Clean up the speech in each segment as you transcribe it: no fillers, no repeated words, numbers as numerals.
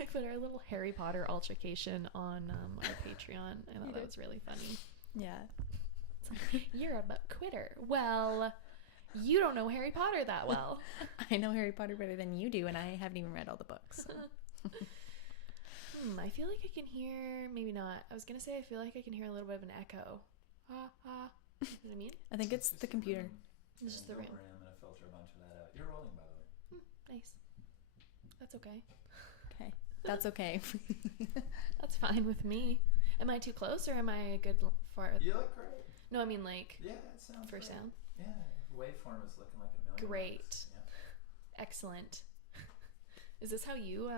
I put our little Harry Potter altercation on our Patreon. I thought that was really funny. Yeah. You're a quitter. Well, you don't know Harry Potter that well. I know Harry Potter better than you do, and I haven't even read all the books. So. I feel like I can hear, maybe not. I was going to say I feel like I can hear a little bit of an echo. Ha, ha. You know what I mean? I think it's the computer. It's just the room. I'm going to filter a bunch of that out. You're rolling, by the way. Nice. That's okay. Okay. That's okay. That's fine with me. Am I too close or am I a good far? You look great. No, I mean like Yeah, it sounds for great. sound. Yeah, waveform is looking like a million. Great. Yeah. Excellent. Is this how you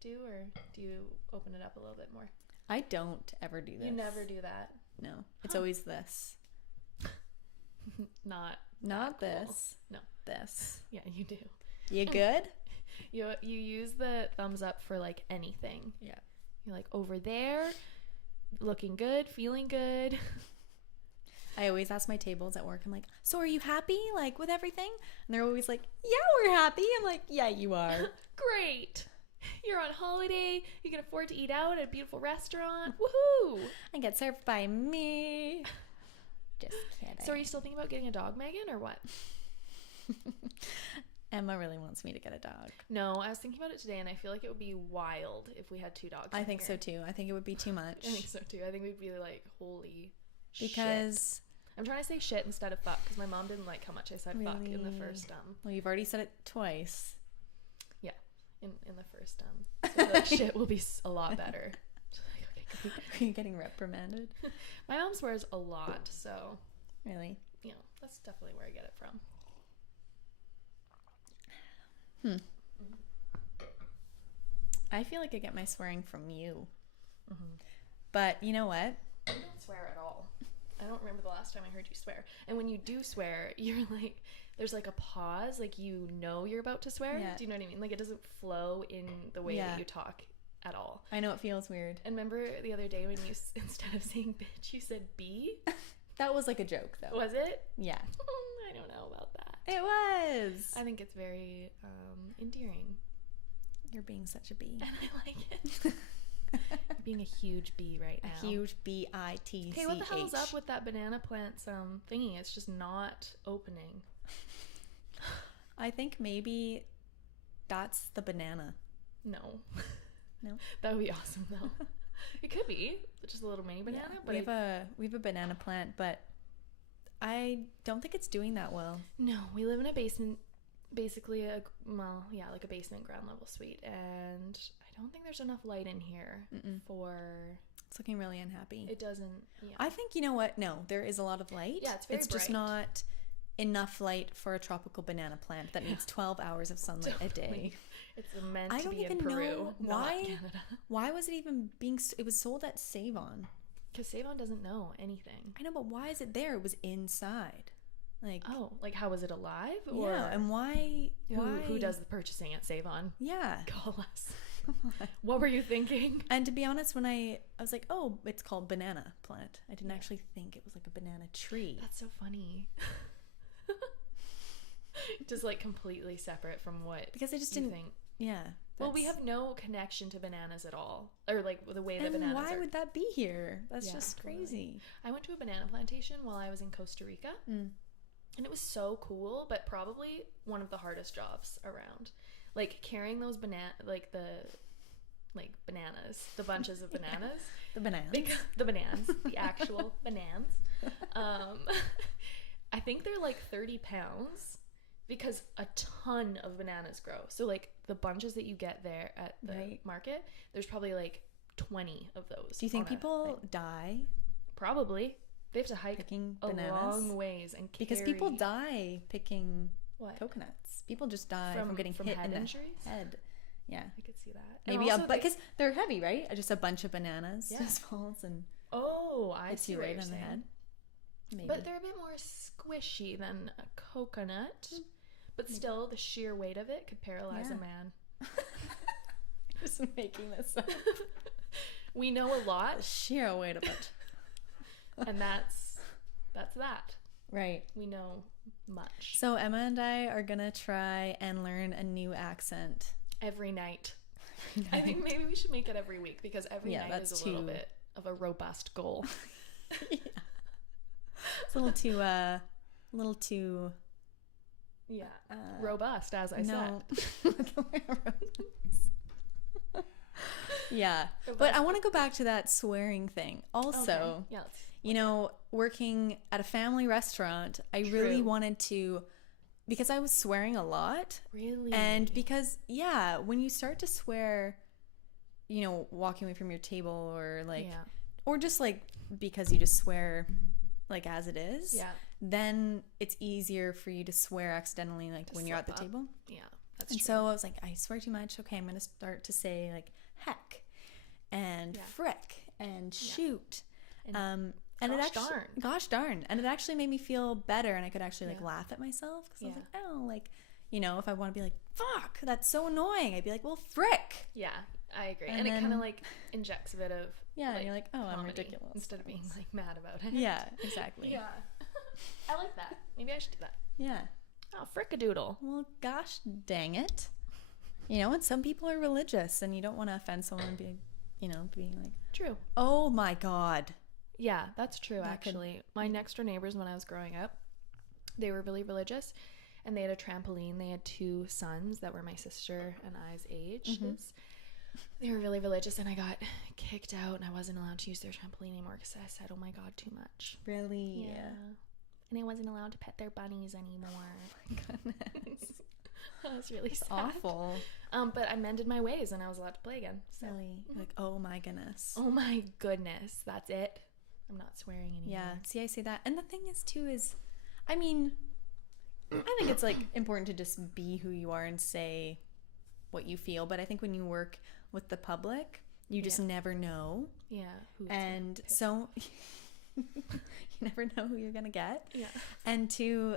do, or do you open it up a little bit more? I don't ever do this. You never do that. No. It's always this. Not this. Cool. No. This. Yeah, you do. You good? You use the thumbs up for like anything. Yeah. You're like over there, looking good, feeling good. I always ask my tables at work, I'm like, so are you happy, like, with everything? And they're always like, yeah, we're happy. I'm like, yeah, you are. Great. You're on holiday. You can afford to eat out at a beautiful restaurant. Woohoo! I get served by me. Just kidding. So are you still thinking about getting a dog, Megan, or what? Emma really wants me to get a dog. No, I was thinking about it today, and I feel like it would be wild if we had 2 dogs. I think so, too. I think it would be too much. I think so, too. I think we'd be like, holy because... shit. I'm trying to say shit instead of fuck, because my mom didn't like how much I said fuck in the first Well, you've already said it twice. Yeah, in the first so I feel like shit will be a lot better. Are you getting reprimanded? My mom swears a lot, so Really? you know, that's definitely where I get it from. I feel like I get my swearing from you. But you know what? I don't swear at all. I don't remember the last time I heard you swear. And when you do swear, you're like, there's like a pause, like you know you're about to swear. Yeah. Do you know what I mean? Like it doesn't flow in the way that you talk at all. I know it feels weird. And remember the other day when you, instead of saying bitch, you said bee? That was like a joke, though. Was it? Yeah. I don't know about that. It was. I think it's very endearing. You're being such a bee. And I like it. You're being a huge bee right now. A huge B-I-T-C-H. Okay, what the hell's up with that banana plant's thingy? It's just not opening. I think maybe that's the banana. No. No? That would be awesome, though. It could be. Just a little mini banana. Yeah, But we have a banana plant, but I don't think it's doing that well. No, we live in a basement, basically like a basement ground level suite, and I don't think there's enough light in here for... It's looking really unhappy. It doesn't... Yeah. I think, you know what? No, there is a lot of light. Yeah, it's very just bright. not enough light for a tropical banana plant that needs 12 hours of sunlight a day. It's meant I to don't be in even Peru, know not why. Canada. Why was it even being? It was sold at Save-On. Because Save-On doesn't know anything. I know, but why is it there? It was inside. Like, Oh, like how was it alive? Or yeah, and why? who does the purchasing at Save-On? Yeah. Call us. What were you thinking? And to be honest, when I was like, oh, it's called banana plant. I didn't actually think it was like a banana tree. That's so funny. Just like completely separate from what Because I just you didn't think. Yeah. Well, we have no connection to bananas at all, or like the way that And bananas why are. would that be here? That's Yeah, just totally. crazy. I went to a banana plantation while I was in Costa Rica, and it was so cool, but probably one of the hardest jobs around. Like carrying those bananas, the bunches of bananas. The bananas. The bananas, the actual bananas. I think they're like 30 pounds because a ton of bananas grow. So like the bunches that you get there at the market, there's probably like 20 of those. Do you think people die Probably. They have to hike picking a bananas? long ways and carry... Because people die picking What? coconuts. People just die from getting from hit head in injuries? the head. Yeah. I could see that. Maybe And also because they're heavy, right? Just a bunch of bananas just falls and Oh, I hits see you what right you're on the saying. head. Maybe. But they're a bit more squishy than a coconut. But still, the sheer weight of it could paralyze a man. Just making this up. We know a lot, Sheer weight of it. and that's that. Right. we know much. So Emma and I are gonna try and learn a new accent Every night. I think maybe we should make it every week, because every night that's is a little bit of a robust goal. Yeah. It's a little too Yeah. Robust, as I no. said. Yeah. But I want to go back to that swearing thing. Also, Okay. Yeah, you know, working at a family restaurant, I really wanted to, because I was swearing a lot. really. And because, yeah, when you start to swear, you know, walking away from your table or like, Yeah. or just like because you just swear like as it is, Yeah. then it's easier for you to swear accidentally, like To when you're at the slip up. table. Yeah, that's And true. so I was like, I swear too much. Okay, I'm going to start to say like heck and frick and shoot. And it gosh actually, darn. gosh darn. And it actually made me feel better, and I could actually like laugh at myself, because I was like, oh, like, you know, if I want to be like, fuck, that's so annoying, I'd be like, well, frick. Yeah, I agree. And And it then- kind of like injects a bit of Yeah, and you're like, oh, I'm comedy ridiculous. instead of being like mad about it. Yeah, exactly. Yeah. I like that. Maybe I should do that. Yeah. Oh, frickadoodle. Well, gosh dang it. You know, and some people are religious, and you don't want to offend someone and be, you know, being like, True. oh my God. Yeah, that's true, That could- actually. My next door neighbors, when I was growing up, they were really religious, and they had a trampoline. They had 2 sons that were my sister and I's age. They were really religious, and I got kicked out, and I wasn't allowed to use their trampoline anymore because I said, oh my God, too much. Really? Yeah. And I wasn't allowed to pet their bunnies anymore. Oh my goodness. That was really sad. Awful. But I mended my ways, and I was allowed to play again. So. Really? Like, oh my goodness. Oh my goodness, that's it. I'm not swearing anymore. Yeah, see, I say that. And the thing is, too, is, I mean, I think it's, like, important to just be who you are and say what you feel. But I think when you work with the public, you just never know. Yeah. And so, you never know who you're going to get. Yeah. And two,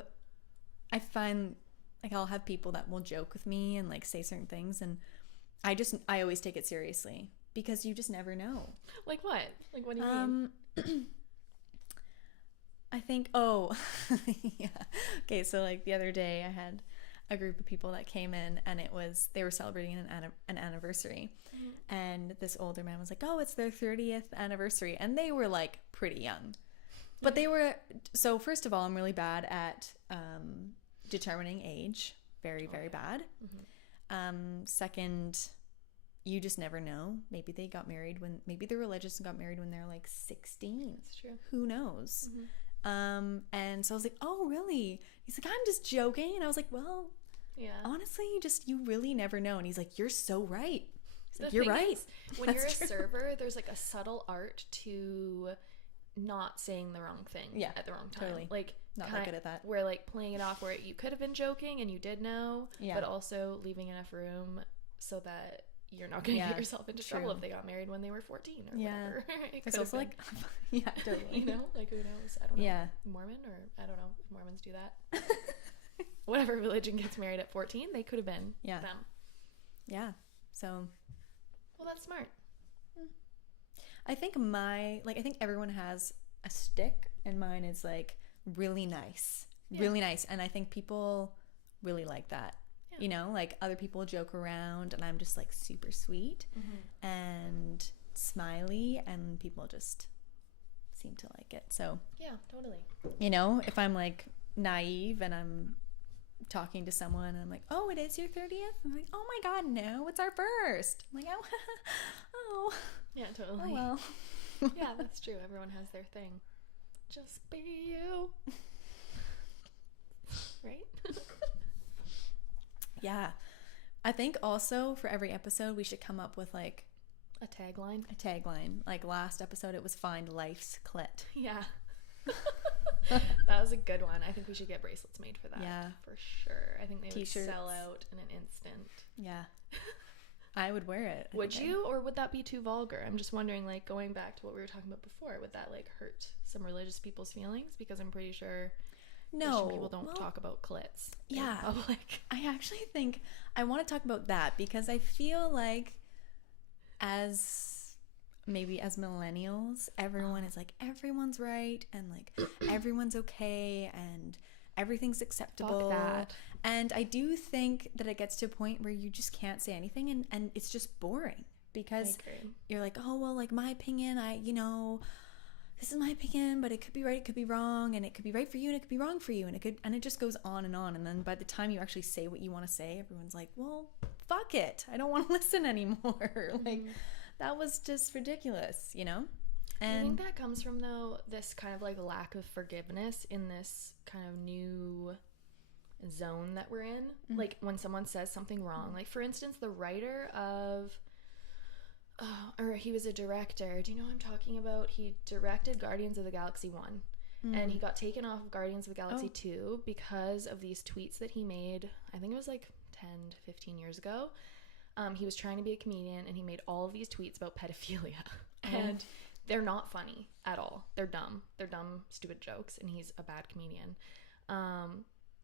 I find, like, I'll have people that will joke with me and, like, say certain things. And I always take it seriously, because you just never know. Like what? Like, what do you mean? I think, yeah. Okay, so like the other day I had a group of people that came in, and they were celebrating an anniversary. And this older man was like, oh, it's their 30th anniversary. And they were like pretty young. But they were, so first of all, I'm really bad at determining age. Very, very bad. Second, you just never know. Maybe they got married maybe they're religious and got married when they're like 16. That's true. Who knows? And so I was like, oh, really? He's like, I'm just joking. And I was like, well, Yeah. honestly, you really never know. And he's like, you're so right. He's like, The you're thing right. is, when That's you're a true. server, there's like a subtle art to not saying the wrong thing at the wrong time. Totally. Like, Not that good at that. Where like playing it off where you could have been joking and you did know, but also leaving enough room so that you're not going to get yourself into trouble if they got married when they were 14 or whatever. It's also like, yeah, totally. you know, like, who knows? I don't know. Yeah. Mormon, or I don't know if Mormons do that. Whatever religion gets married at 14, they could have been them. Yeah. So, well, that's smart. I think I think everyone has a stick, and mine is like really nice. Really nice. And I think people really like that. Yeah. You know, like other people joke around, and I'm just like super sweet and smiley, and people just seem to like it. So, yeah, totally. You know, if I'm like naive and I'm talking to someone and I'm like, oh, it is your 30th? I'm like, oh my God, no, it's our first. I'm like, oh. Yeah, totally. Oh, well. Yeah, that's true. Everyone has their thing. Just be you. Right? Yeah. I think also for every episode we should come up with like a tagline. Like last episode it was find life's clit. Yeah. That was a good one. I think we should get bracelets made for that. Yeah. For sure. I think they T-shirts. would sell out in an instant. Yeah. I would wear it. Would you, or would that be too vulgar? I'm just wondering, like, going back to what we were talking about before, would that like hurt some religious people's feelings? Because I'm pretty sure Christian people don't talk about clits in public. I actually think I want to talk about that, because I feel like maybe as millennials, everyone is like, everyone's right, and like everyone's okay and everything's acceptable. Fuck that. And I do think that it gets to a point where you just can't say anything, and it's just boring, because you're like, oh, well, like, my opinion, this is my opinion, but it could be right, it could be wrong, and it could be right for you and it could be wrong for you, and it just goes on. And then by the time you actually say what you want to say, everyone's like, well, fuck it, I don't want to listen anymore. Like, that was just ridiculous, you know? And I think that comes from, though, this kind of like lack of forgiveness in this kind of new zone that we're in. Like, when someone says something wrong, like, for instance, the writer of or he was a director. Do you know what I'm talking about? He directed Guardians of the Galaxy 1. And he got taken off of Guardians of the Galaxy 2 because of these tweets that he made. I think it was like 10 to 15 years ago. He was trying to be a comedian, and he made all of these tweets about pedophilia. And they're not funny at all. They're dumb. They're dumb, stupid jokes, and he's a bad comedian.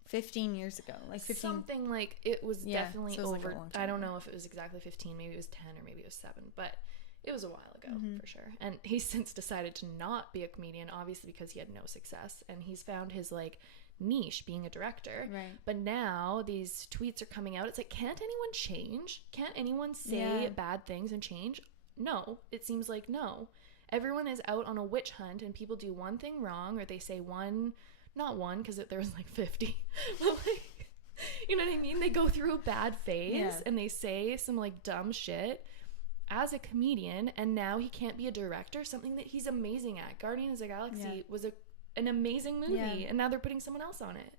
15 years ago, like 15. Something like, it was definitely so it was over. like a long time I don't ago. know if it was exactly 15, maybe it was 10, or maybe it was 7, but it was a while ago for sure. And he's since decided to not be a comedian, obviously, because he had no success, and he's found his like niche being a director. Right. But now these tweets are coming out. It's like, can't anyone change? Can't anyone say bad things and change? No, it seems like no. Everyone is out on a witch hunt, and people do one thing wrong, or they say not one, because there was like 50, but like, you know what I mean? They go through a bad phase and they say some like dumb shit as a comedian, and now he can't be a director, something that he's amazing at. Guardians of the Galaxy was an amazing movie, and now they're putting someone else on it.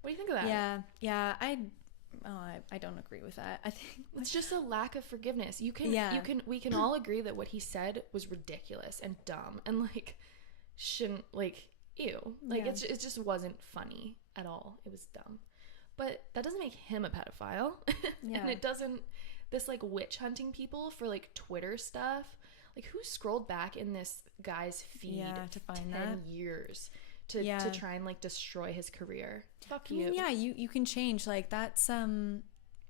What do you think of that? I don't agree with that. I think it's just a lack of forgiveness. We can all agree that what he said was ridiculous and dumb, and like shouldn't, like, ew, like it just wasn't funny at all. It was dumb, but that doesn't make him a pedophile. And it doesn't, this like witch hunting people for like Twitter stuff, like, who scrolled back in this guy's feed to find 10 years to try and like destroy his career? Fuck you. You can change. Like, that's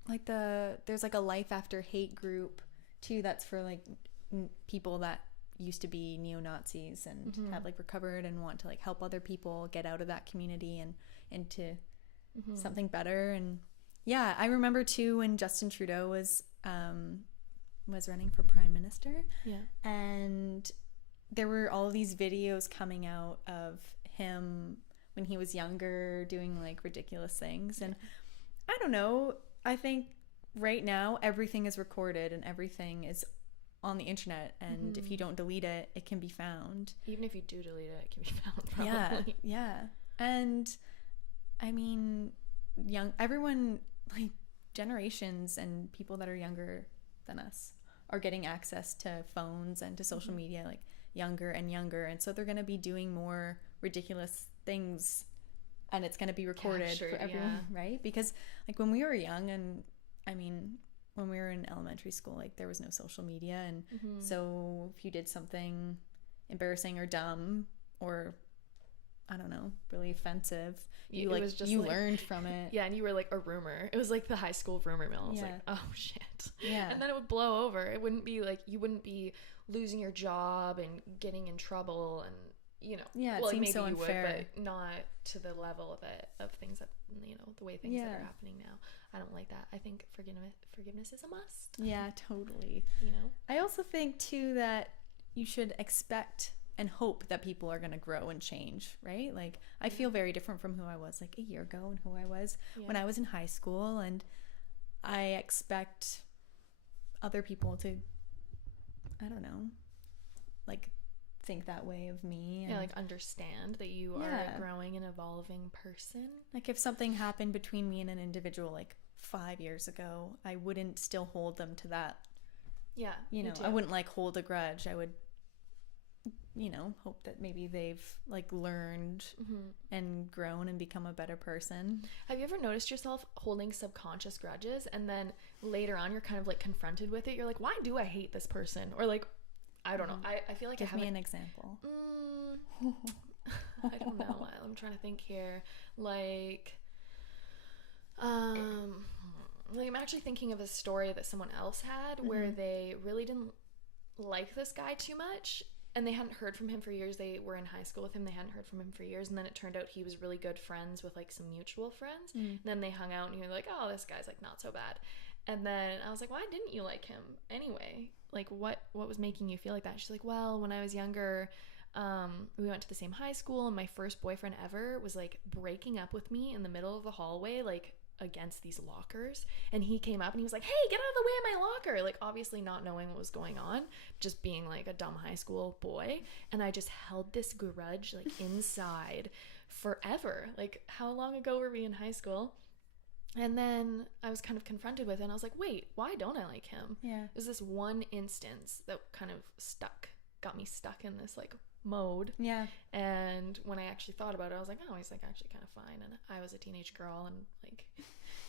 like there's like a Life After Hate group too, that's for like people that used to be neo-Nazis and have like recovered and want to like help other people get out of that community and into something better. And I remember too when Justin Trudeau was running for prime minister, and there were all these videos coming out of him when he was younger doing like ridiculous things. And I don't know, I think right now everything is recorded and everything is on the internet, and if you don't delete it, it can be found. Even if you do delete it, it can be found, probably. And I mean, everyone, like, generations and people that are younger than us are getting access to phones and to social media, like, younger and younger, and so they're going to be doing more ridiculous things, and it's going to be recorded for everyone, right? Because like when we were young, and I mean when we were in elementary school, like, there was no social media, and so if you did something embarrassing or dumb or, I don't know, really offensive, you learned from it. And you were like a rumor. It was like the high school rumor mill. It's like, oh shit. And then it would blow over. It wouldn't be like, you wouldn't be losing your job and getting in trouble, and you know, it seems so unfair, would, but not to the level of things that, you know, the way things that are happening now. I don't like that. I think forgiveness is a must. Yeah, totally. You know, I also think too that you should expect and hope that people are going to grow and change, right? Like, I feel very different from who I was like a year ago and who I was when I was in high school, and I expect other people to, I don't know, like, think that way of me, and like understand that you are a growing and evolving person. Like, if something happened between me and an individual like 5 years ago, I wouldn't still hold them to that. You know, I wouldn't like hold a grudge. I would, you know, hope that maybe they've like learned and grown and become a better person. Have you ever noticed yourself holding subconscious grudges, and then later on you're kind of like confronted with it? You're like, why do I hate this person? Or like, I don't know. I feel like Give me an example. I don't know. I'm trying to think here. Like I'm actually thinking of a story that someone else had where they really didn't like this guy too much, and they hadn't heard from him for years. They were in high school with him. They hadn't heard from him for years. And then it turned out he was really good friends with like some mutual friends. And then they hung out and he was like, oh, this guy's like not so bad. And then I was like, why didn't you like him anyway? Like what was making you feel like that? She's like, well, when I was younger, we went to the same high school, and my first boyfriend ever was like breaking up with me in the middle of the hallway, like against these lockers, and he came up and he was like, hey, get out of the way of my locker, like obviously not knowing what was going on, just being like a dumb high school boy. And I just held this grudge like inside forever. Like, how long ago were we in high school? And then I was kind of confronted with it, and I was like, wait, why don't I like him? Yeah. It was this one instance that kind of got me stuck in this like mode. Yeah. And when I actually thought about it, I was like, oh, he's like actually kind of fine. And I was a teenage girl, and like,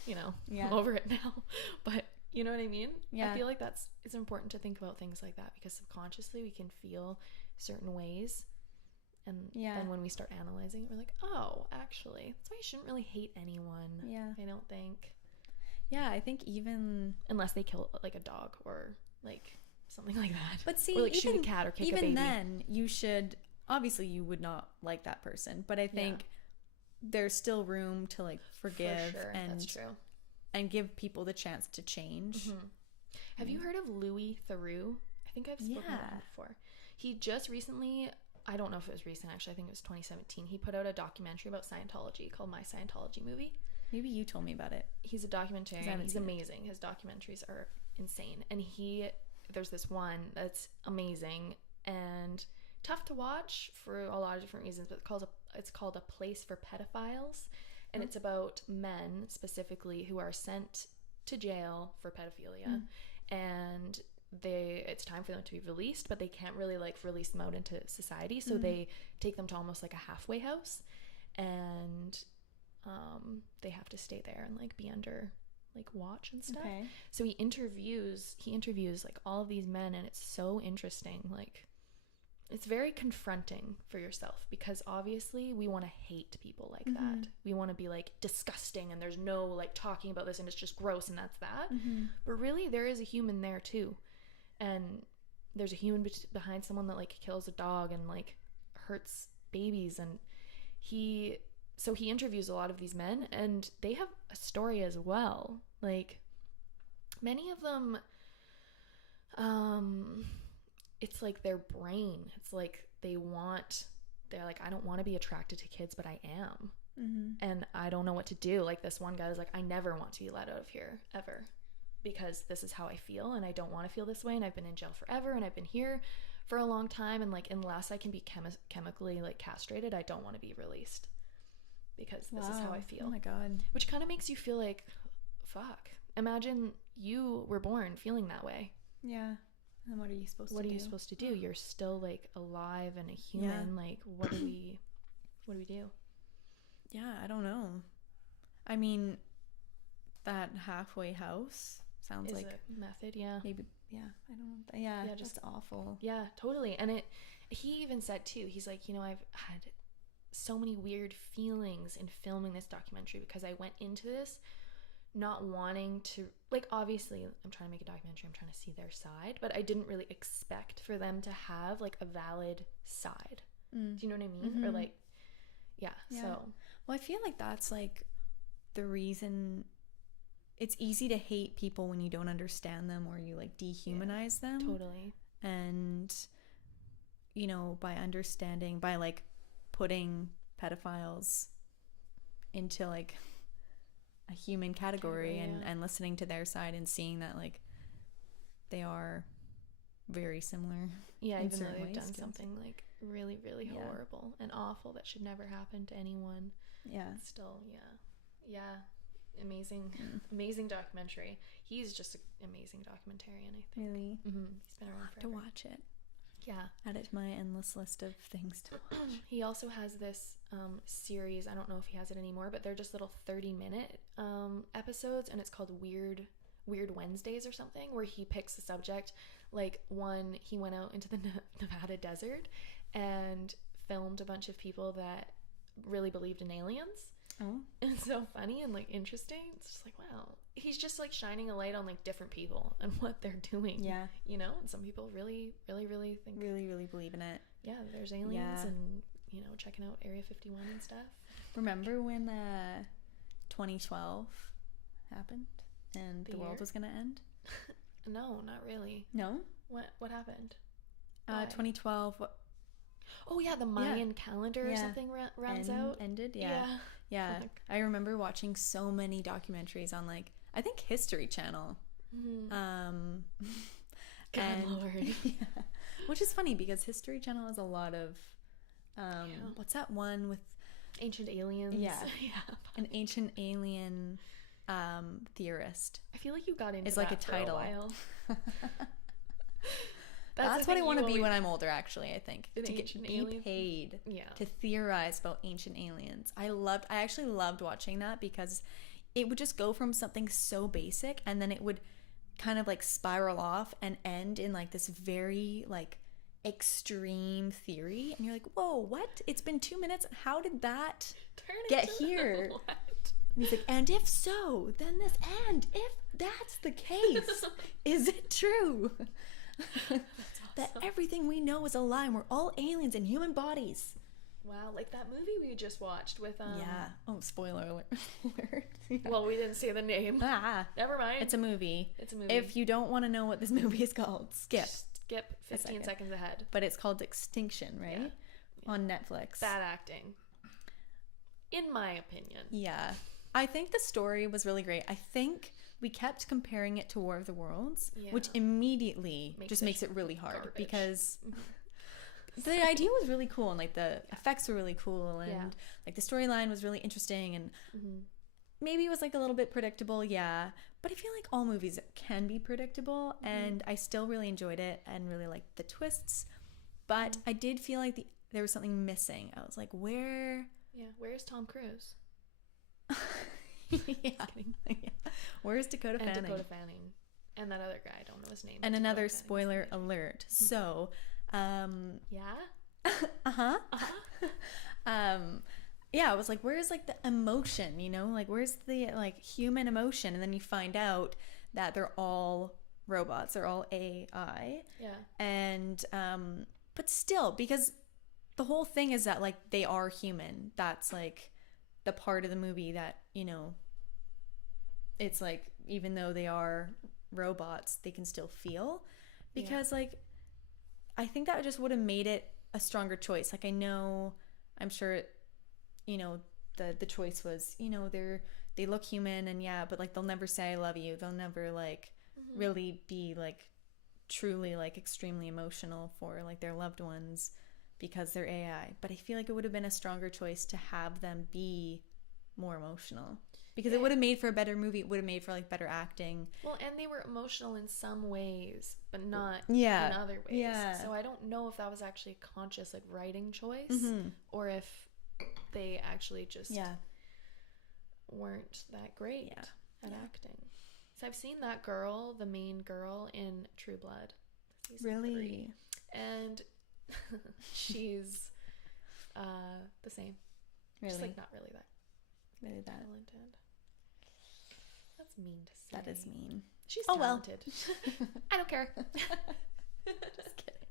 you know, Yeah. I'm over it now. But you know what I mean? Yeah. I feel like it's important to think about things like that, because subconsciously we can feel certain ways. And then when we start analyzing it, we're like, oh, actually, that's why you shouldn't really hate anyone. Yeah. I don't think. Yeah, I think even... Unless they kill like a dog or like something like that. But see, or like shoot a cat or kick a baby. Even then, you should... Obviously, you would not like that person. But I think there's still room to like forgive. For sure, that's true. And give people the chance to change. Mm-hmm. Have you heard of Louis Theroux? I think I've spoken about him before. He just recently... I don't know if it was recent, actually. I think it was 2017. He put out a documentary about Scientology called My Scientology Movie. Maybe you told me about it. He's a documentarian. He's amazing. His documentaries are insane. And there's this one that's amazing and tough to watch for a lot of different reasons, but it's called A Place for Pedophiles. And it's about men specifically who are sent to jail for pedophilia. And it's time for them to be released, but they can't really like release them out into society, so they take them to almost like a halfway house, and they have to stay there and like be under like watch and stuff. So he interviews like all of these men, and it's so interesting. Like, it's very confronting for yourself, because obviously we want to hate people like that. We want to be like disgusting, and there's no like talking about this, and it's just gross, and that's that. But really, there is a human there too. And there's a human behind someone that like kills a dog and like hurts babies. And he interviews a lot of these men, and they have a story as well. Like, many of them, it's like their brain. It's like they're like, I don't want to be attracted to kids, but I am. And I don't know what to do. Like, this one guy was like, I never want to be let out of here ever, because this is how I feel, and I don't want to feel this way, and I've been in jail forever, and I've been here for a long time, and like, unless I can be chemically like castrated, I don't want to be released, because this is how I feel. Oh my god. Which kind of makes you feel like, fuck, imagine you were born feeling that way. Yeah. And what are you supposed to do? What are you supposed to do? You're still like alive and a human. Like, what do we do? Yeah, I don't know. I mean, that halfway house sounds Is like a method. Yeah, maybe. Yeah, I don't know. Yeah, just awful. Yeah, totally. And he even said too, he's like, you know, I've had so many weird feelings in filming this documentary, because I went into this not wanting to, like, obviously I'm trying to make a documentary, I'm trying to see their side, but I didn't really expect for them to have like a valid side. Do you know what I mean? Or like, yeah. So, well, I feel like that's like the reason it's easy to hate people when you don't understand them, or you like dehumanize them. Totally. And, you know, by like putting pedophiles into like a human category and listening to their side and seeing that like they are very similar. Yeah, even though they've done something like really, really horrible and awful that should never happen to anyone. Yeah. Still, yeah. Amazing documentary. He's just an amazing documentarian, I think. Really? He's been around to watch it. Yeah. Add it to my endless list of things to watch. He also has this series, I don't know if he has it anymore, but they're just little 30-minute episodes, and it's called Weird Wednesdays or something, where he picks a subject. Like, he went out into the Nevada desert and filmed a bunch of people that really believed in aliens. Oh. And it's so funny and like interesting. It's just like, wow, he's just like shining a light on like different people and what they're doing. Yeah. You know, and some people really think Really believe in it. yeah, there's aliens and, you know, checking out Area 51 and stuff. Remember when 2012 happened and the world was going to end? No, not really. No? What happened? 2012. Oh yeah, the Mayan calendar or something runs out. Ended, yeah. I remember watching so many documentaries on like I think History Channel. God Lord. Which is funny because History Channel has a lot of what's that one with ancient aliens? Yeah. An ancient alien theorist. I feel like you got into it's like that a title. For a while. That's what I want to be when I'm older, actually, I think. To be paid Yeah. to theorize about ancient aliens. I actually loved watching that because it would just go from something so basic and then it would kind of like spiral off and end in like this very like extreme theory. And you're like, whoa, what? It's been 2 minutes. How did that get here? What? And he's like, and if so, then this, and if that's the case, is it true? That everything we know is a lie and we're all aliens in human bodies. Wow, like that movie we just watched with Oh, spoiler alert. Yeah. Well, we didn't say the name. Never mind. It's a movie. It's a movie. If you don't want to know what this movie is called, skip 15 seconds ahead. But it's called Extinction, right? Yeah. On Netflix. Bad acting. In my opinion. Yeah. I think the story was really great. I think we kept comparing it to War of the Worlds, which immediately makes it really hard garbage. Because the idea was really cool and like the effects were really cool and like the storyline was really interesting and maybe it was like a little bit predictable, but I feel like all movies can be predictable and I still really enjoyed it and really liked the twists, but I did feel like there was something missing. I was like, where's Tom Cruise? Where's Dakota Fanning? And that other guy, I don't know his name. And another spoiler alert. So, I was like, where's like the emotion, you know? Like, where's the like human emotion? And then you find out that they're all robots. They're all AI. Yeah. And, but still, because the whole thing is that like they are human. That's like the part of the movie that, you know, it's like, even though they are robots, they can still feel. Because like, I think that just would have made it a stronger choice. Like, I'm sure, you know, the choice was, you know, they look human and but like they'll never say I love you. They'll never like really be like truly like extremely emotional for like their loved ones because they're AI. But I feel like it would have been a stronger choice to have them be more emotional. Because it would have made for a better movie. It would have made for like better acting. Well, and they were emotional in some ways, but not in other ways. Yeah. So I don't know if that was actually a conscious like writing choice or if they actually just weren't that great at acting. So I've seen that girl, the main girl in True Blood. Really? 3, and she's the same. Really? Just like not really that talented. That's mean to say. That is mean. She's talented. I don't care. Just kidding.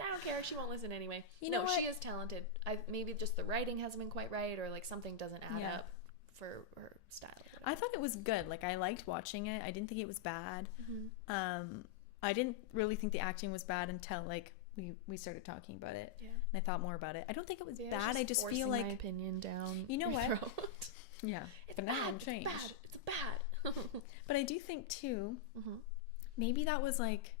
I don't care. She won't listen anyway. You know what? She is talented. Maybe just the writing hasn't been quite right, or like something doesn't add up for her style. I thought it was good. Like, I liked watching it. I didn't think it was bad. I didn't really think the acting was bad until like we started talking about it. Yeah. And I thought more about it. I don't think it was bad. I just feel like my opinion down. You know what? Throat. Yeah. It's but bad. now I'm changed. It's bad. But I do think too, maybe that was like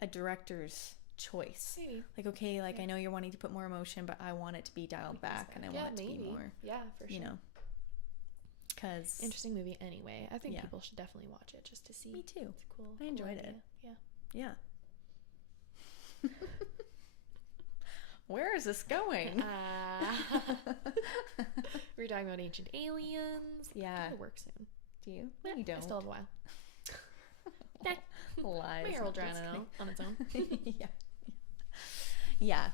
a director's choice. Maybe. Like, okay, like I know you're wanting to put more emotion, but I want it to be dialed back and I want it to be more. Yeah, for sure. You know. Cause interesting movie anyway. I think people should definitely watch it just to see. Me too. It's cool. I enjoyed it. Yeah. Where is this going? We're talking about ancient aliens. Yeah. I gotta work soon. Do you? No, you don't. I still have a while. Lies. My hair will drown out on its own. Yeah.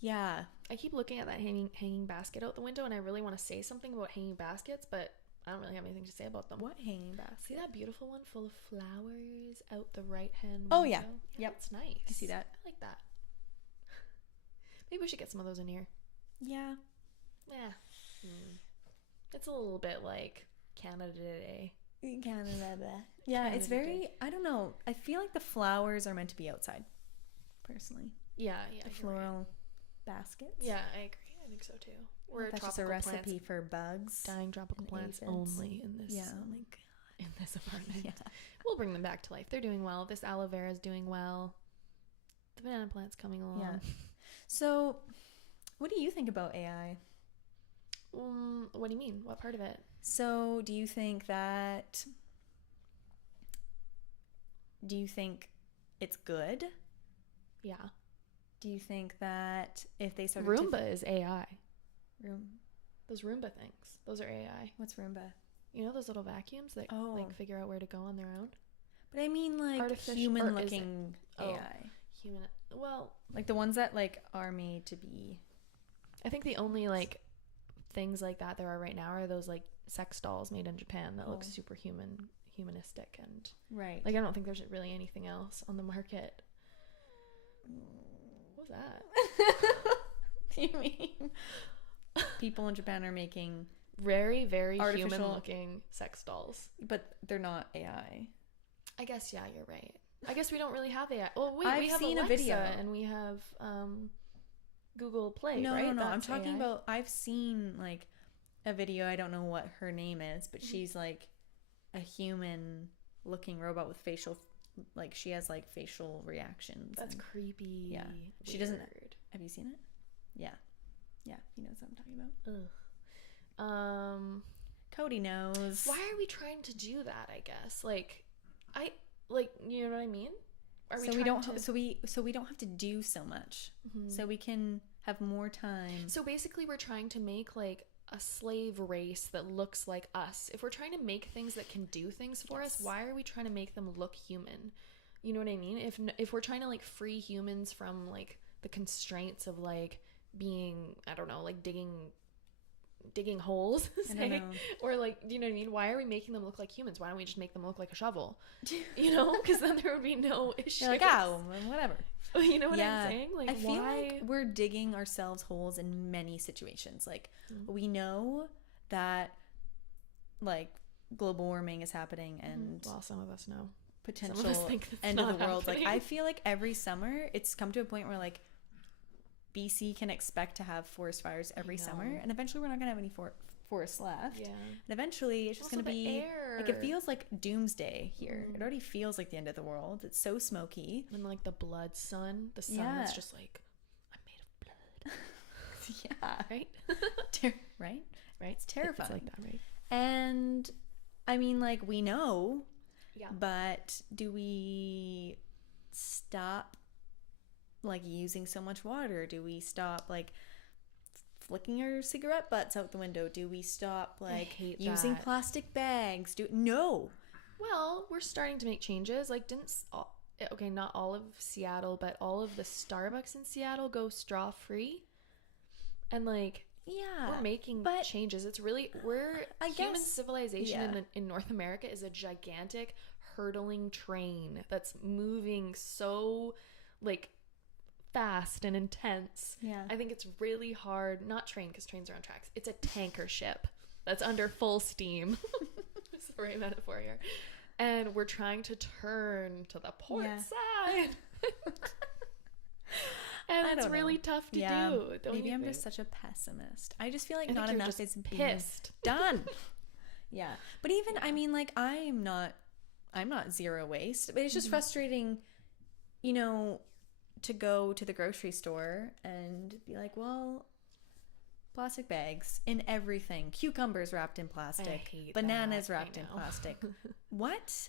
Yeah. I keep looking at that hanging basket out the window, and I really want to say something about hanging baskets, but I don't really have anything to say about them. What hanging basket? See that beautiful one full of flowers out the right-hand Oh, window? yeah. Yep. It's nice. I see that. I like that. Maybe we should get some of those in here. Yeah. Yeah. It's a little bit like Canada Day. Canada. Yeah, it's very, I don't know. I feel like the flowers are meant to be outside, personally. Yeah. The floral baskets. Yeah, I agree. I think so too. We're That's just a recipe for bugs. Dying tropical plants aphids. only in this. Yeah. Oh my god. In this apartment. Yeah. We'll bring them back to life. They're doing well. This aloe vera is doing well. The banana plant's coming along. Yeah. So, what do you think about AI? What do you mean? What part of it? So, do you think it's good? Yeah. Do you think that if they started Roomba is AI. Room. Those Roomba things. Those are AI. What's Roomba? You know those little vacuums that like figure out where to go on their own? But I mean like human looking AI. Human. Well, like the ones that like are made to be. I think the only like things like that there are right now are those like sex dolls made in Japan that look super humanistic, and right. Like I don't think there's really anything else on the market. What was that? You mean people in Japan are making very, very artificial human looking sex dolls, but they're not AI. I guess you're right. I guess we don't really have AI. Well, wait, I've we have seen Alexa a video, and we have Google Play. No, right? no. That's I'm talking AI. about. I've seen like a video. I don't know what her name is, but she's like a human looking robot with facial, like she has like facial reactions. That's creepy. Yeah, she doesn't. Have you seen it? Yeah, yeah. He knows what I'm talking about. Ugh. Cody knows. Why are we trying to do that? I guess you know what I mean. So we don't have to do so much. Mm-hmm. So we can have more time. So basically, we're trying to make like a slave race that looks like us. If we're trying to make things that can do things for us, why are we trying to make them look human? You know what I mean? If we're trying to like free humans from like the constraints of like being, I don't know, like digging holes, say, or like, do you know what I mean? Why are we making them look like humans? Why don't we just make them look like a shovel? You know, because then there would be no issue. You're like, oh, whatever. You know what I'm saying? Like, I feel like we're digging ourselves holes in many situations. Like, we know that like global warming is happening, and well, some of us know potential end of the world. Happening. Like, I feel like every summer it's come to a point where like BC can expect to have forest fires every summer, and eventually we're not gonna have any forests left. Yeah, and eventually it's just gonna be like, it feels like doomsday here. It already feels like the end of the world. It's so smoky, and like the blood sun, the sun that's just like, I'm made of blood. Yeah, right. It's terrifying. It's like that, right? And I mean, like, we know, but do we stop like using so much water? Do we stop like flicking our cigarette butts out the window? Do we stop like using plastic bags? No. Well, we're starting to make changes. Like, not all of Seattle, but all of the Starbucks in Seattle go straw free, and like, we're making changes. It's really human civilization in North America is a gigantic hurtling train that's moving so like fast and intense. I think it's really hard. Not train, because trains are on tracks. It's a tanker ship that's under full steam. It's the right metaphor here. And we're trying to turn to the port side. And it's really tough to do. Maybe I'm just such a pessimist. I just feel like not enough is being done. Yeah. But even, I mean, like, I'm not zero waste, but it's just frustrating, you know, to go to the grocery store and be like, well, plastic bags in everything, cucumbers wrapped in plastic, bananas wrapped in plastic. What?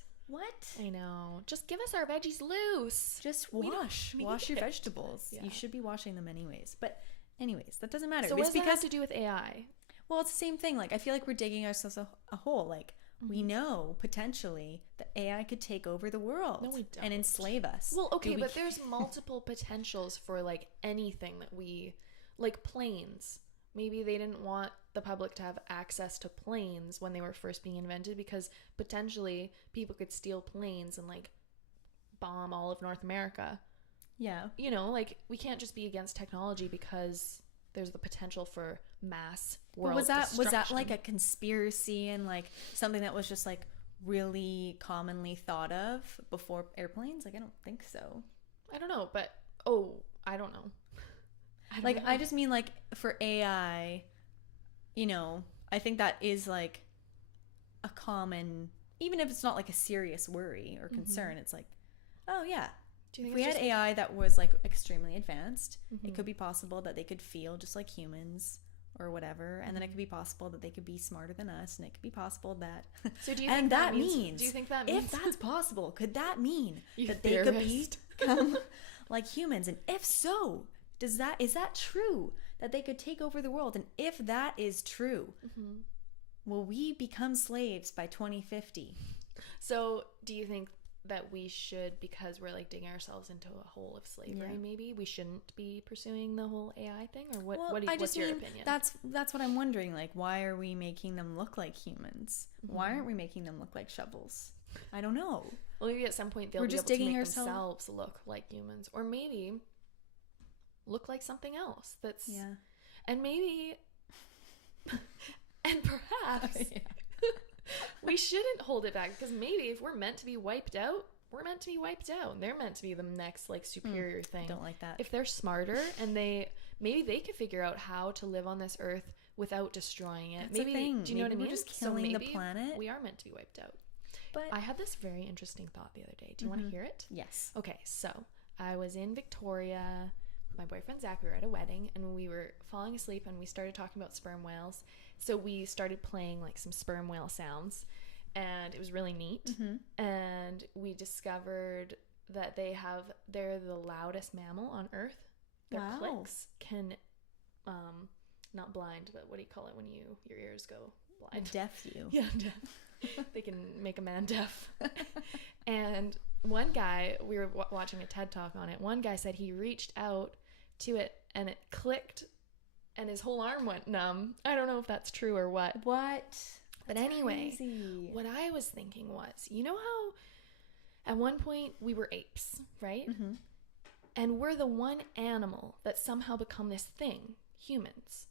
I know. Just give us our veggies loose. Just wash your vegetables. You should be washing them anyways. But anyways, that doesn't matter. So what does that have to do with AI? Well, it's the same thing. Like, I feel like we're digging ourselves a hole. Like, we know potentially that AI could take over the world No, we don't. and enslave us. Well, okay, Do we but there's multiple potentials for like anything that we, like planes. Maybe they didn't want the public to have access to planes when they were first being invented because potentially people could steal planes and like bomb all of North America. Yeah. You know, like we can't just be against technology because there's the potential for mass world But was that like destruction. a conspiracy and like something that was just like really commonly thought of before airplanes? Like I don't think so. I don't know, but I don't know. Like I just mean like for AI, you know, I think that is like a common, even if it's not like a serious worry or concern, it's like, oh yeah. Do you If think we it's had just AI that was like extremely advanced, it could be possible that they could feel just like humans or whatever, and then it could be possible that they could be smarter than us, and it could be possible that. So do you and think that means? means Do you think that means if that's possible, could that mean You that they could theorist. become like humans? And if so, is that true that they could take over the world? And if that is true, will we become slaves by 2050? So do you think that we should, because we're like digging ourselves into a hole of slavery, Yeah. maybe we shouldn't be pursuing the whole AI thing, or what? Well, What's your opinion? That's what I'm wondering. Like, why are we making them look like humans? Why aren't we making them look like shovels? I don't know. Well, maybe at some point they'll We're be just able to digging make ourselves- themselves look like humans, or maybe look like something else. That's Yeah. and maybe, and perhaps we shouldn't hold it back because maybe if we're meant to be wiped out, we're meant to be wiped out. And they're meant to be the next like superior thing. Don't like that. If they're smarter and maybe they could figure out how to live on this earth without destroying it. That's the maybe thing. do you know Maybe what I we're mean? just killing the maybe planet. We are meant to be wiped out. But I had this very interesting thought the other day. Do you want to hear it? yes. Okay, so I was in Victoria. My boyfriend Zach, we were at a wedding and we were falling asleep and we started talking about sperm whales. So we started playing like some sperm whale sounds and it was really neat. And we discovered that they're the loudest mammal on Earth. Their Wow. clicks can, not blind, but what do you call it when your ears go blind? Deaf you. Yeah, deaf. They can make a man deaf. And one guy, we were watching a TED Talk on it. One guy said he reached out to it and it clicked and his whole arm went numb. I don't know if that's true or what. What? But That's anyway, crazy. what I was thinking was, you know how at one point we were apes, right? And we're the one animal that somehow become this thing, humans.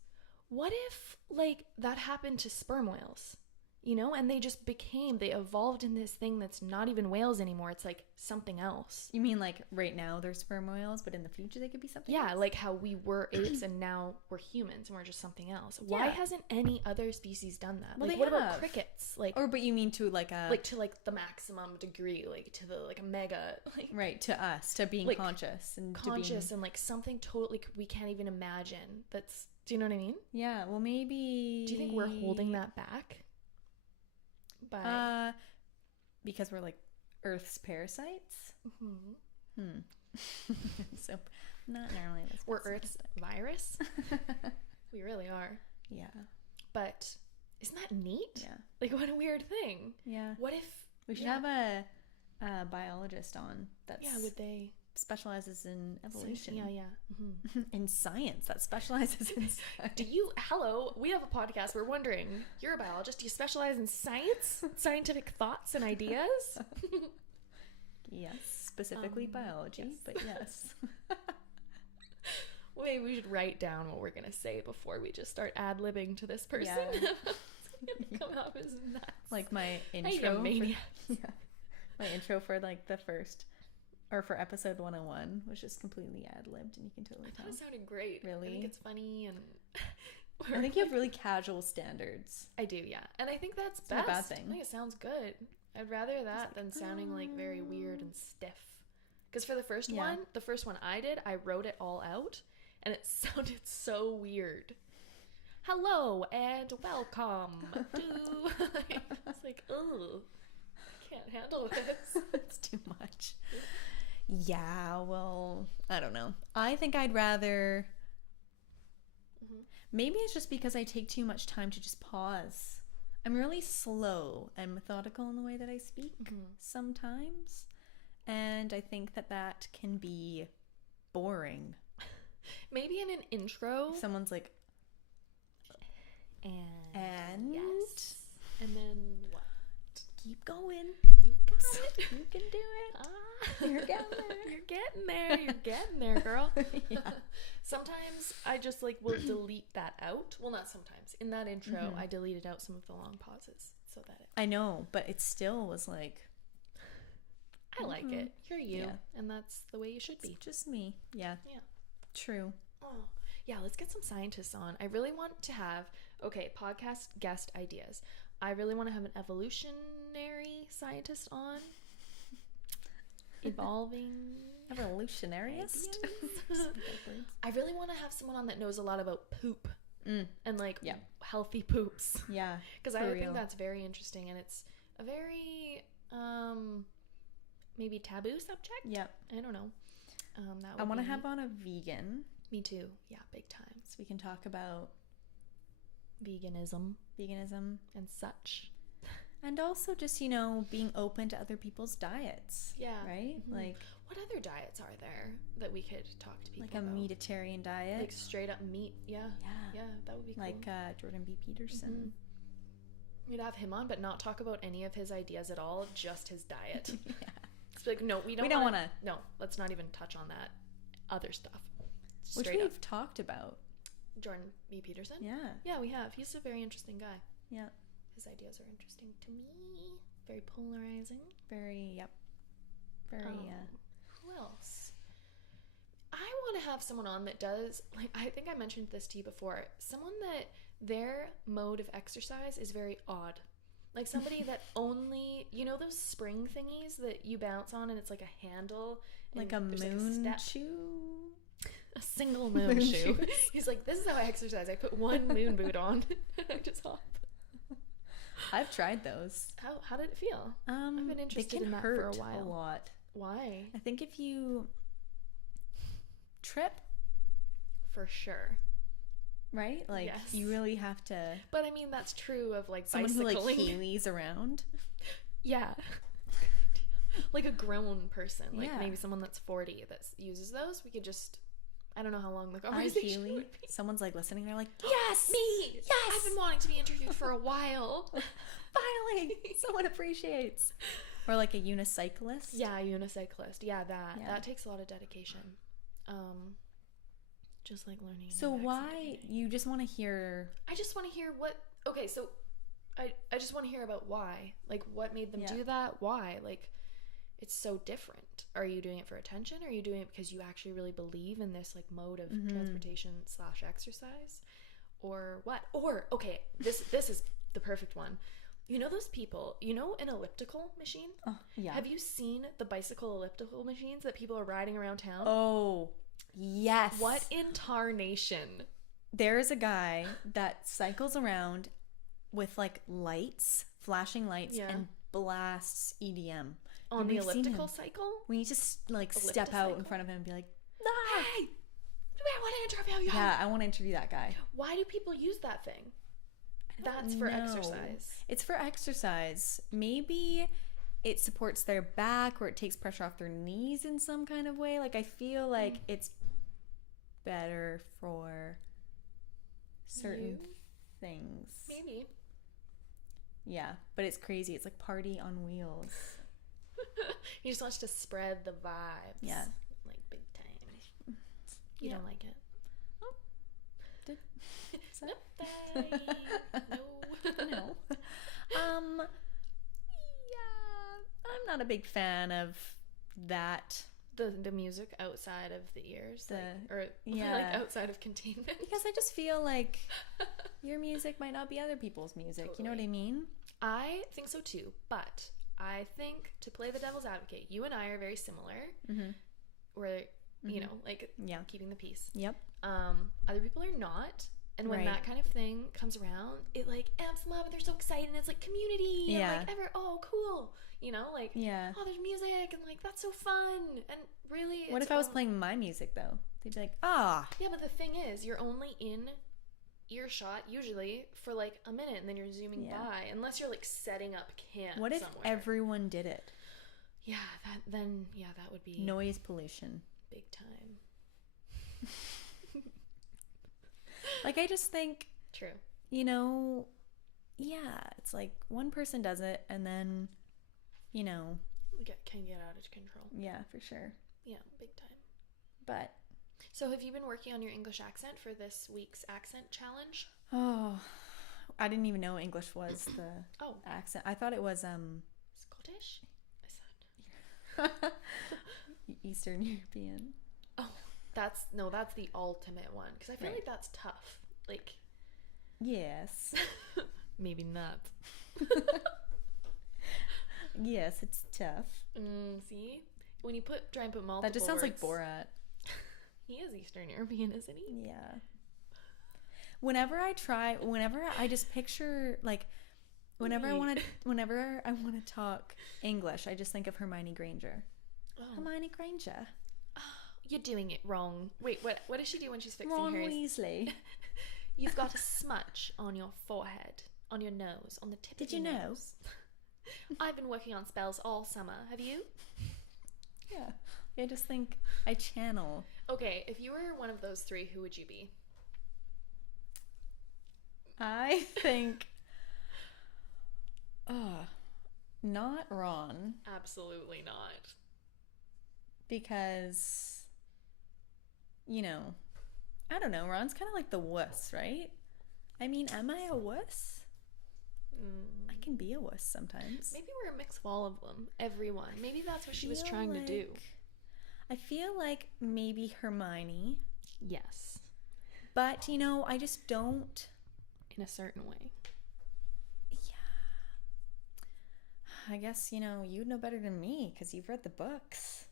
What if like that happened to sperm whales? You know, and they evolved in this thing that's not even whales anymore. It's like something else. You mean like right now they're sperm whales, but in the future they could be something Yeah, else? like how we were apes and now we're humans and we're just something else. Why Yeah. hasn't any other species done that? Well, like they what about have. crickets? Like Or but you mean to like a like to like the maximum degree, like to the like a mega like right, to us, to being like, conscious and conscious to and like something totally we can't even imagine. That's do you know what I mean? being, yeah, well maybe Do you think we're holding that back? By because we're like Earth's parasites? So not normally this we're Earth's virus. We really are. Yeah. But isn't that neat? Yeah. Like what a weird thing. Yeah. What if We should yeah. have a biologist on that would they specializes in evolution. Yeah. In science that specializes in science. We have a podcast. We're wondering, you're a biologist. Do you specialize in science, scientific thoughts and ideas? Yes, specifically biology, yes. but yes. Well, maybe we should write down what we're going to say before we just start ad-libbing to this person. Yeah. It's gonna come out as nuts. Like my Hey, intro. you maniacs. My intro for like the first, or for episode 101 was just completely ad-libbed, and you can totally I tell. thought it sounded great. Really? I think it's funny and... I think you have really casual standards. I do, yeah. And I think that's not best. a bad thing. I think it sounds good. I'd rather that than sounding like very weird and stiff. Because for the first one I did, I wrote it all out and it sounded so weird. Hello and welcome to... It's like, ugh, I can't handle this. It's too much. Yeah, well, I don't know. I think I'd rather... Maybe it's just because I take too much time to just pause. I'm really slow and methodical in the way that I speak sometimes. And I think that can be boring. Maybe in an intro. If someone's like, and yes. And then what? Keep going. You got it. You can do it. You're getting there. You're getting there. You're getting there, girl. Yeah. Sometimes I just like will delete that out. Well, not sometimes. In that intro, I deleted out some of the long pauses so that it. I know, but it still was like. I like it. You're you, Yeah. and that's the way you should be. It's just me. Yeah. Yeah. True. Oh, yeah. Let's get some scientists on. I really want to have podcast guest ideas. I really want to have an evolutionary scientist on. Evolutionarist. I really want to have someone on that knows a lot about poop and like Yeah. healthy poops. Yeah. Because I think that's very interesting, and it's a very maybe taboo subject. Yep. I don't know. I want to have on a vegan. Me too. Yeah, big time. So we can talk about Veganism and such. And also just, being open to other people's diets. Yeah. Right? Like, what other diets are there that we could talk to people like a about? meatitarian diet. Like straight up meat. Yeah. Yeah. Yeah, that would be cool. Like Jordan B. Peterson. We'd have him on, but not talk about any of his ideas at all, just his diet. Yeah. It's like, no, we don't want to. No, let's not even touch on that other stuff. Which Straight we've up. talked about. Jordan B. Peterson? Yeah. Yeah, we have. He's a very interesting guy. Yeah. His ideas are interesting to me. Very polarizing. Very, yep. Very, Who else? I want to have someone on that does, like, I think I mentioned this to you before, someone that their mode of exercise is very odd. Like somebody that only, those spring thingies that you bounce on and it's like a handle. And like a moon shoe? A single moon shoe. He's like, this is how I exercise. I put one moon boot on and I just hop. I've tried those. How did it feel? I've been interested in that for a while. A lot. Why? I think if you trip, for sure. Right? Like, yes. You really have to. But I mean, that's true of like someone bicycling. Who like Heelys around. Yeah. Like a grown person, like yeah. maybe someone that's 40 that uses those. We could just, I don't know how long the conversation would be. Someone's like listening. They're like, yes, me. Yes, I've been wanting to be interviewed for a while. Finally, someone appreciates. Or like a unicyclist. Yeah, a unicyclist. Yeah, that takes a lot of dedication. Just like learning. So why you just want to hear? I just want to hear what. Okay, so I just want to hear about why. Like, what made them do that? Why? Like, it's so different. Are you doing it for attention? Or are you doing it because you actually really believe in this like mode of transportation / exercise? Or what? Or okay, this is the perfect one. You know those people, an elliptical machine? Oh, yeah. Have you seen the bicycle elliptical machines that people are riding around town? Oh, yes. What in tarnation? There's a guy that cycles around with like lights, flashing lights, and blasts EDM. On the elliptical cycle? We need to like step out in front of him and be like, hey, I want to interview you. Yeah, I want to interview that guy. Why do people use that thing? That's for exercise. It's for exercise. Maybe it supports their back or it takes pressure off their knees in some kind of way. Like, I feel like it's better for certain things. Maybe. Yeah, but it's crazy. It's like party on wheels. You just want to spread the vibes. Yeah. Like big time. You don't like it. No. Yeah, I'm not a big fan of that. The music outside of the ears, like outside of containment. Because I just feel like your music might not be other people's music. Totally. You know what I mean? I think so too, but I think, to play the devil's advocate, you and I are very similar. We're, keeping the peace. Yep. Other people are not. And when that kind of thing comes around, it like amps them up and they're so excited and it's like community. Yeah. And like oh cool. Oh, there's music and like that's so fun. And really what if I was playing my music though? They'd be like, yeah, but the thing is, you're only in earshot usually for like a minute, and then you're zooming Yeah. by, unless you're like setting up camp What if somewhere. everyone did it? Yeah, that would be Noise pollution. big time. Like, I just think, True. you know, yeah, it's like one person does it and then, you know, Can get out of control. yeah, for sure. Yeah, big time. But, So have you been working on your English accent for this week's accent challenge? oh, I didn't even know English was the Oh, accent. I thought it was Scottish? I said. Eastern European. Oh, that's the ultimate one, because I feel Right. like that's tough. Like, Yes. maybe not. Yes, it's tough. See? When you try and put multiple That just sounds like words- Borat. He is Eastern European, isn't he? Yeah. Whenever I just picture, like, whenever I want to talk English, I just think of Hermione Granger. Oh. Hermione Granger. You're doing it wrong. Wait, what does she do when she's fixing Ron her hair? Weasley. You've got a smudge on your forehead, on your nose, on the tip Did of your you know? nose. I've been working on spells all summer. Have you? Yeah. I just think I channel. Okay, if you were one of those three, who would you be? I think not Ron, Absolutely not. because, you know, I don't know, Ron's kind of like the wuss, right? I mean, am I a wuss? I can be a wuss sometimes. Maybe we're a mix of all of them. Everyone. Maybe that's what she was trying to do. I feel like maybe Hermione, Yes. but, you know, I just don't. In a certain way. I guess, you know, you'd know better than me because you've read the books.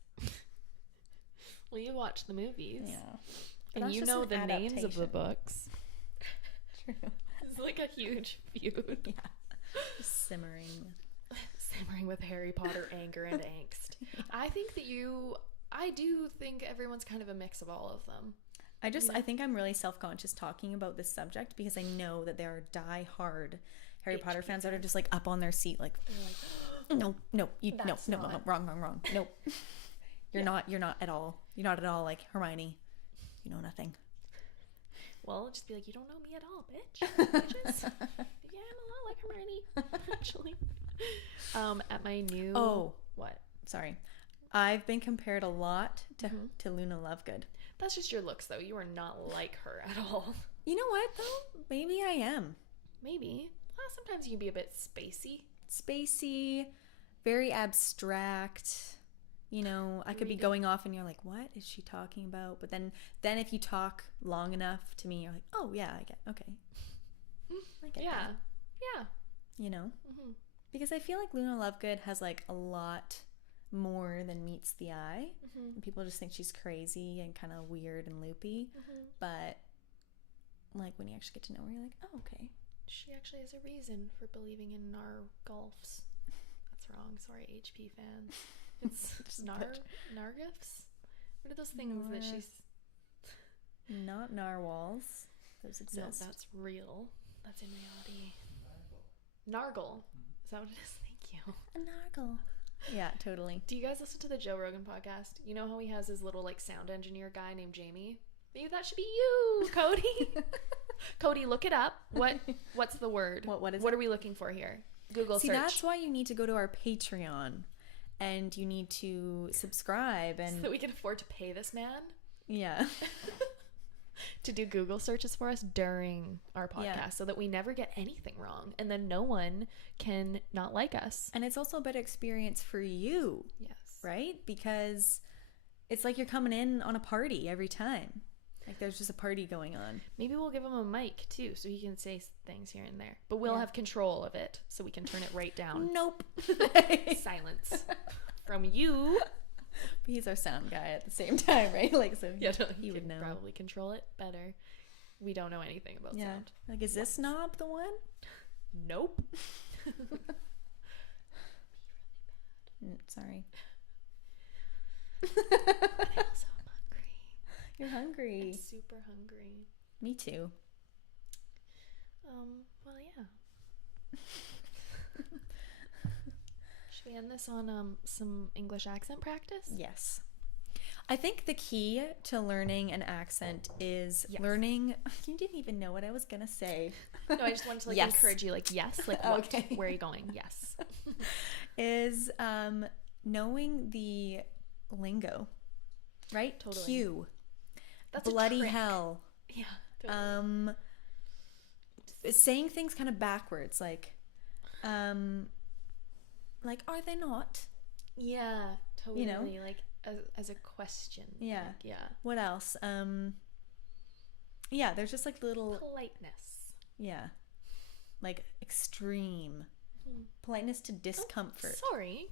Well, you watch the movies. Yeah. But And that's you just know an the names of the adaptation. books. True. It's like a huge feud. Yeah. Just simmering. Simmering with Harry Potter anger and angst. I do think everyone's kind of a mix of all of them. I think I'm really self-conscious talking about this subject because I know that there are die-hard Harry Potter fans that are just like up on their seat, like, They're like, no, That's no, not- wrong. Nope. You're not at all like Hermione. You know nothing. well, just be like, you don't know me at all, bitch. Bitches. Yeah, I'm a lot like Hermione, actually. At my new... Oh. What? Sorry. I've been compared a lot to Luna Lovegood. That's just your looks, though. You are not like her at all. You know what, though? Maybe I am. Maybe. Well, sometimes you can be a bit spacey. Spacey, very abstract. You know, I could be going off and you're like, what is she talking about? But then if you talk long enough to me, you're like, oh, yeah, I get, okay. I get Yeah. that. Yeah. You know? Mm-hmm. Because I feel like Luna Lovegood has, like, a lot more than meets the eye. Mm-hmm. And people just think she's crazy and kind of weird and loopy. Mm-hmm. But, like, when you actually get to know her, you're like, oh, okay. She actually has a reason for believing in Nargolfs. That's wrong. Sorry, HP fans. It's Just Nargifs? What are those things that she's... Not narwhals. Those exist. No, that's real. That's in reality. Nargle. Is that what it is? Thank you. A nargle. Yeah, totally. Do you guys listen to the Joe Rogan podcast? You know how he has his little like sound engineer guy named Jamie? Maybe that should be you, Cody. Cody, look it up. What's the word? What is What it? are we looking for here? Google See, search. that's why you need to go to our Patreon and you need to subscribe and So that we can afford to pay this man yeah. to do Google searches for us during our podcast, Yeah. so that we never get anything wrong, and then no one can not like us. And it's also a better experience for you, Yes. right? Because it's like you're coming in on a party every time. Like there's just a party going on. Maybe we'll give him a mic too, so he can say things here and there. But we'll Yeah. have control of it, so we can turn it right down. Nope. Silence from you. He's our sound guy at the same time, right? Like so Yeah, no, he would can know. probably control it better. We don't know anything about Yeah. sound. Like is this knob the one? Nope. Sorry. But I also am hungry. You're hungry. I'm super hungry. Me too. Well, yeah. Should we end this on some English accent practice? Yes. I think the key to learning an accent is Yes. learning. You didn't even know what I was gonna say. No, I just wanted to like Yes. encourage you. Like, yes. Like, what? Okay. Where are you going? Yes. Is knowing the lingo, right? Totally. Q. That's a Bloody trick. hell. Yeah. Totally. Saying things kind of backwards, like are they not? Yeah. Totally. You know? Like as a question. Yeah. Like, yeah. What else? Yeah, there's just like little, Politeness. yeah, like extreme politeness to discomfort. Oh, sorry.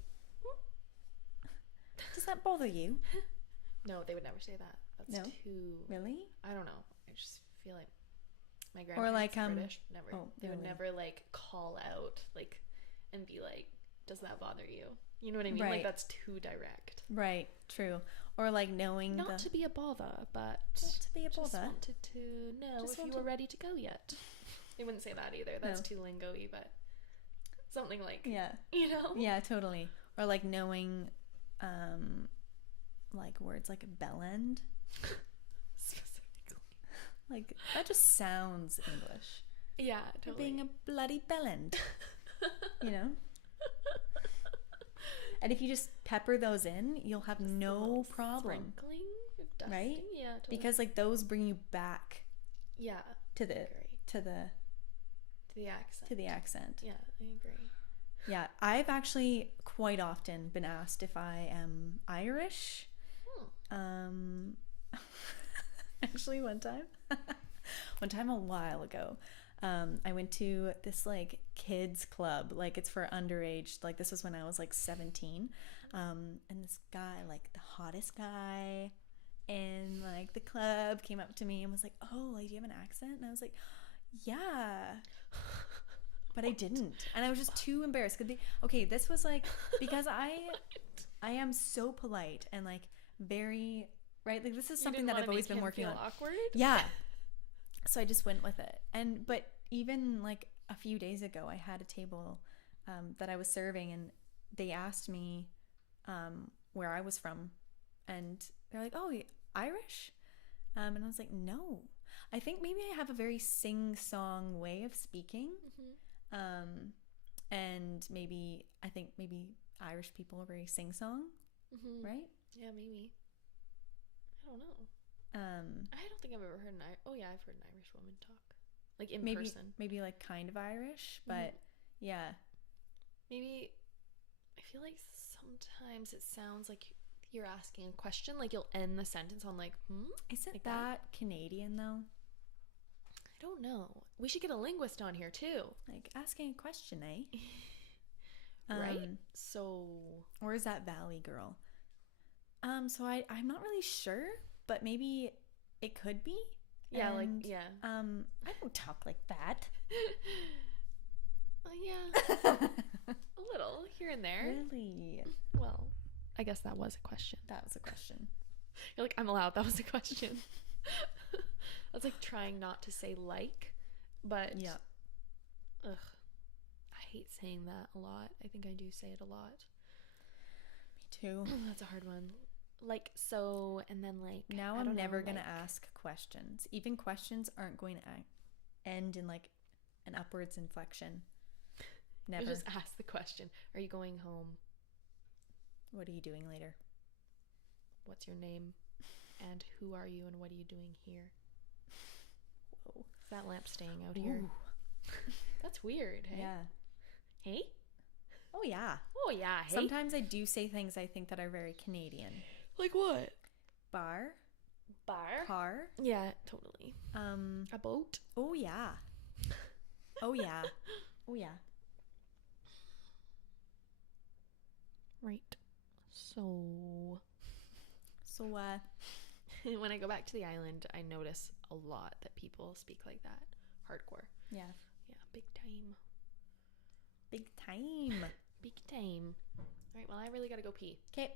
Does that bother you? No, they would never say that. That's No? too. Really? I don't know. I just feel like my Or grandparents like, British. Never. oh, They would really? never like call out like and be like, "Does that bother you?" You know what I mean? Right. Like that's too direct. Right, true. Or like knowing Not to be a bother, but not to be a just bother. wanted to know Just if you wanted- were ready to go yet. They wouldn't say that either. That's No. too lingo-y, but something like Yeah. you know. Yeah, totally. Or like knowing like words like bellend. Specifically. Like that just sounds English. Yeah, You're totally. being a bloody bellend. You know? And if you just pepper those in, you'll have Just a no little problem. sprinkling of dusting. Right? Yeah, totally. Because like those bring you back yeah, to I the agree. to the To the accent. to the accent. Yeah, I agree. Yeah, I've actually quite often been asked if I am Irish. Actually one time a while ago, I went to this like kids club, like it's for underage, like this was when I was like 17, and this guy, like the hottest guy in like the club, came up to me and was like, "Oh, like, do you have an accent?" And I was like, "Yeah." But I didn't, and I was just too embarrassed. Okay, this was like, because I am so polite and like very, right, like this is something that I've always been working on. Awkward? Yeah, so I just went with it. But even like a few days ago, I had a table that I was serving, and they asked me where I was from, and they're like, "Oh, Irish?" And I was like, "No, I think maybe I have a very sing-song way of speaking." And maybe I think maybe Irish people are very sing-song, right? Yeah, maybe. I don't know. I don't think I've ever heard oh yeah, I've heard an Irish woman talk, like in person. Maybe like kind of Irish, but yeah. Maybe I feel like sometimes it sounds like you're asking a question, like you'll end the sentence on like Isn't like that Canadian though? I don't know. We should get a linguist on here too. Like asking a question, eh? Right? So Or is that Valley Girl? So I'm not really sure, but maybe it could be. yeah, like And, yeah. I don't talk like that. Yeah. A little here and there. Really? Well, I guess that was a question. That was a question. You're like, I'm allowed. That was a question. That's like trying not to say like, but Yeah. ugh, I hate saying that a lot. I think I do say it a lot. Me too. That's a hard one. Like, so, and then like Now I I'm don't never know, gonna like, ask questions. Even questions aren't going to end in like an upwards inflection. Never. You just ask the question. Are you going home? What are you doing later? What's your name? And who are you and what are you doing here? Whoa. Is that lamp staying out here? Ooh. That's weird, hey? Yeah. Hey? Oh yeah. Oh yeah, hey? Sometimes I do say things I think that are very Canadian. Like what? Bar, Bar? car, Yeah, totally. A boat? oh yeah. Oh yeah. Oh yeah. Right. So So when I go back to the island, I notice a lot that people speak like that. Hardcore. yeah. Yeah, big time. Big time. Big time. All right, well, I really got to go pee. Okay.